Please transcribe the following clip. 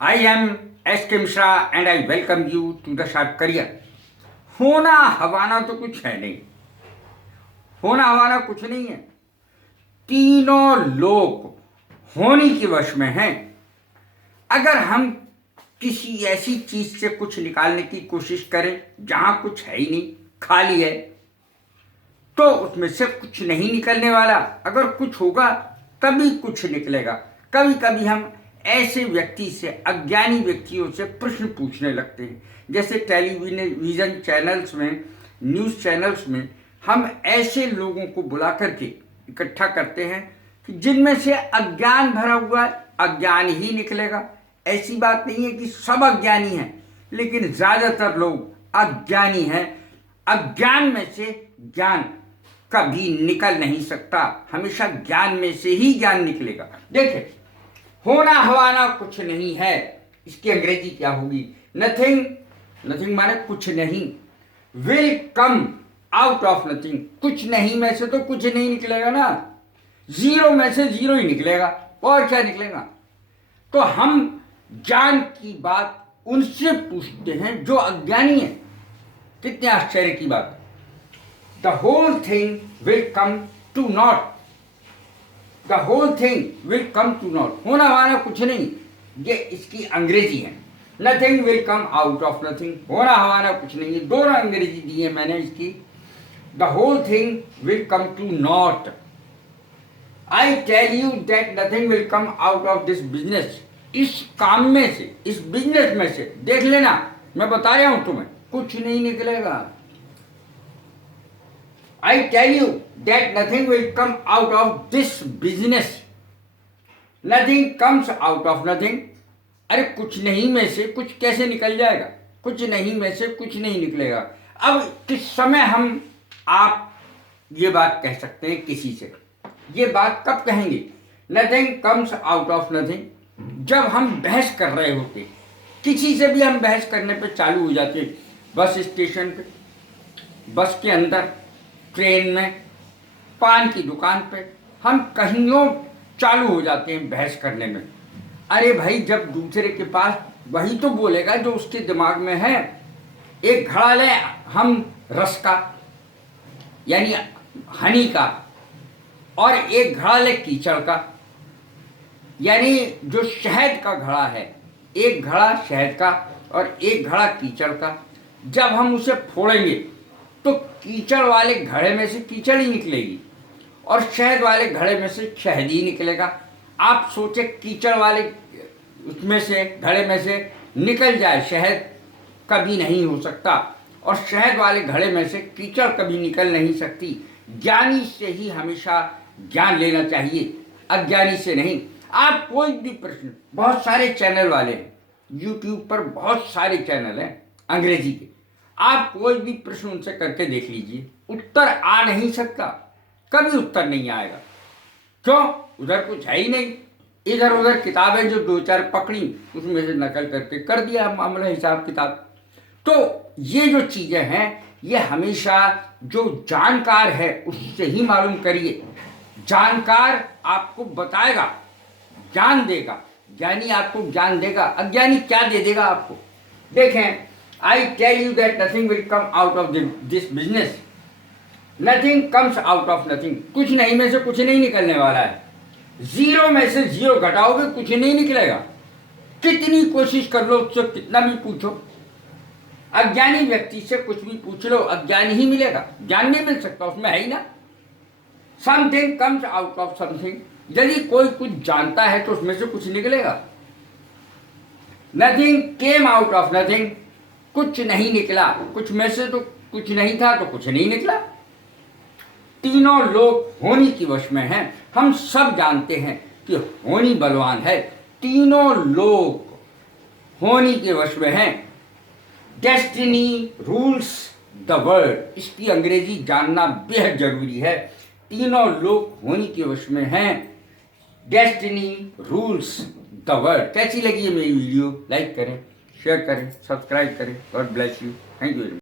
I am S.K. Mishra and I welcome you to the Sharp Career. होना हवाना तो कुछ है नहीं, होना हवाना कुछ नहीं है। तीनों लोग होने के वश में हैं। अगर हम किसी ऐसी चीज से कुछ निकालने की कोशिश करें जहां कुछ है ही नहीं, खाली है, तो उसमें से कुछ नहीं निकलने वाला। अगर कुछ होगा तभी कुछ निकलेगा। कभी कभी हम ऐसे व्यक्ति से, अज्ञानी व्यक्तियों से प्रश्न पूछने लगते हैं। जैसे टेलीविजन चैनल्स में, न्यूज़ चैनल्स में हम ऐसे लोगों को बुला करके इकट्ठा करते हैं कि जिनमें से अज्ञान भरा हुआ है, अज्ञान ही निकलेगा। ऐसी बात नहीं है कि सब अज्ञानी हैं, लेकिन ज़्यादातर लोग अज्ञानी हैं। अज्ञान में से ज्ञान कभी निकल नहीं सकता, हमेशा ज्ञान में से ही ज्ञान निकलेगा। देखिए, होना हवाना कुछ नहीं है, इसकी अंग्रेजी क्या होगी? नथिंग, नथिंग माने कुछ नहीं। Will come out of nothing, कुछ नहीं में से तो कुछ नहीं निकलेगा ना, जीरो में से जीरो ही निकलेगा, और क्या निकलेगा? तो हम ज्ञान की बात उनसे पूछते हैं जो अज्ञानी है। कितने आश्चर्य की बात! The whole thing will come to naught, the whole thing will come to naught. होना हवाना कुछ नहीं, ये इसकी अंग्रेजी है। Nothing will come out of nothing, होना हवाना कुछ नहीं। दोनों अंग्रेजी दी है मैंने इसकी। The whole thing will come to naught. I tell you that nothing will come out of this business. इस काम में से, इस बिजनेस में से, देख लेना, मैं बता रहा हूं तुम्हें, कुछ नहीं निकलेगा। I tell you that nothing will come out of this business. Nothing comes out of nothing. अरे कुछ नहीं में से कुछ कैसे निकल जाएगा? कुछ नहीं में से कुछ नहीं निकलेगा। अब किस समय हम आप ये बात कह सकते हैं किसी से? ये बात कब कहेंगे? Nothing comes out of nothing. जब हम बहस कर रहे होते, किसी से भी हम बहस करने पे चालू हो जाते, बस स्टेशन पे, बस के अंदर, ट्रेन में, पान की दुकान पे, हम कहीं चालू हो जाते हैं बहस करने में। अरे भाई, जब दूसरे के पास वही तो बोलेगा जो उसके दिमाग में है। एक घड़ा लें हम रस का, यानी हनी का, और एक घड़ा ले कीचड़ का, यानी जो शहद का घड़ा है। एक घड़ा शहद का और एक घड़ा कीचड़ का। जब हम उसे फोड़ेंगे तो कीचड़ वाले घड़े में से कीचड़ ही निकलेगी और शहद वाले घड़े में से शहद ही निकलेगा। आप सोचे, कीचड़ वाले उसमें से, घड़े में से निकल जाए शहद, कभी नहीं हो सकता। और शहद वाले घड़े में से कीचड़ कभी निकल नहीं सकती। ज्ञानी से ही हमेशा ज्ञान लेना चाहिए, अज्ञानी से नहीं। आप कोई भी प्रश्न, बहुत सारे चैनल वाले हैं यूट्यूब पर, बहुत सारे चैनल हैं अंग्रेजी के, आप कोई भी प्रश्न उनसे करके देख लीजिए, उत्तर आ नहीं सकता, कभी उत्तर नहीं आएगा। क्यों? उधर कुछ है ही नहीं। इधर उधर किताबें जो दो चार पकड़ी, उसमें से नकल करके कर दिया मामला, हिसाब किताब। तो ये जो चीजें हैं, ये हमेशा जो जानकार है उससे ही मालूम करिए। जानकार आपको बताएगा, ज्ञान देगा। ज्ञानी आपको ज्ञान देगा, अज्ञानी क्या दे देगा आपको? देखें, I tell you that nothing will come out of this business. Nothing comes out of nothing. कुछ नहीं में से कुछ नहीं निकलने वाला है। जीरो में से जीरो घटाओगे, कुछ नहीं निकलेगा। कितनी कोशिश कर लो, उससे कितना भी पूछो, अज्ञानी व्यक्ति से कुछ भी पूछ लो, अज्ञान ही मिलेगा, ज्ञान नहीं मिल सकता, उसमें है ही ना। Something comes out of something. यदि कोई कुछ जानता है तो उसमें से कुछ निकलेगा। Nothing came out of nothing. कुछ नहीं निकला, कुछ में से तो कुछ नहीं था तो कुछ नहीं निकला। तीनों लोग होनी की वश में हैं। हम सब जानते हैं कि होनी बलवान है। तीनों लोग होनी के वश में हैं। डेस्टिनी रूल्स द वर्ल्ड, इसकी अंग्रेजी जानना बेहद जरूरी है। तीनों लोग होनी के वश में हैं। Destiny rules the world. कैसी लगी है मेरी वीडियो? लाइक करें, शेयर करें, सब्सक्राइब करें। God bless you. Thank you.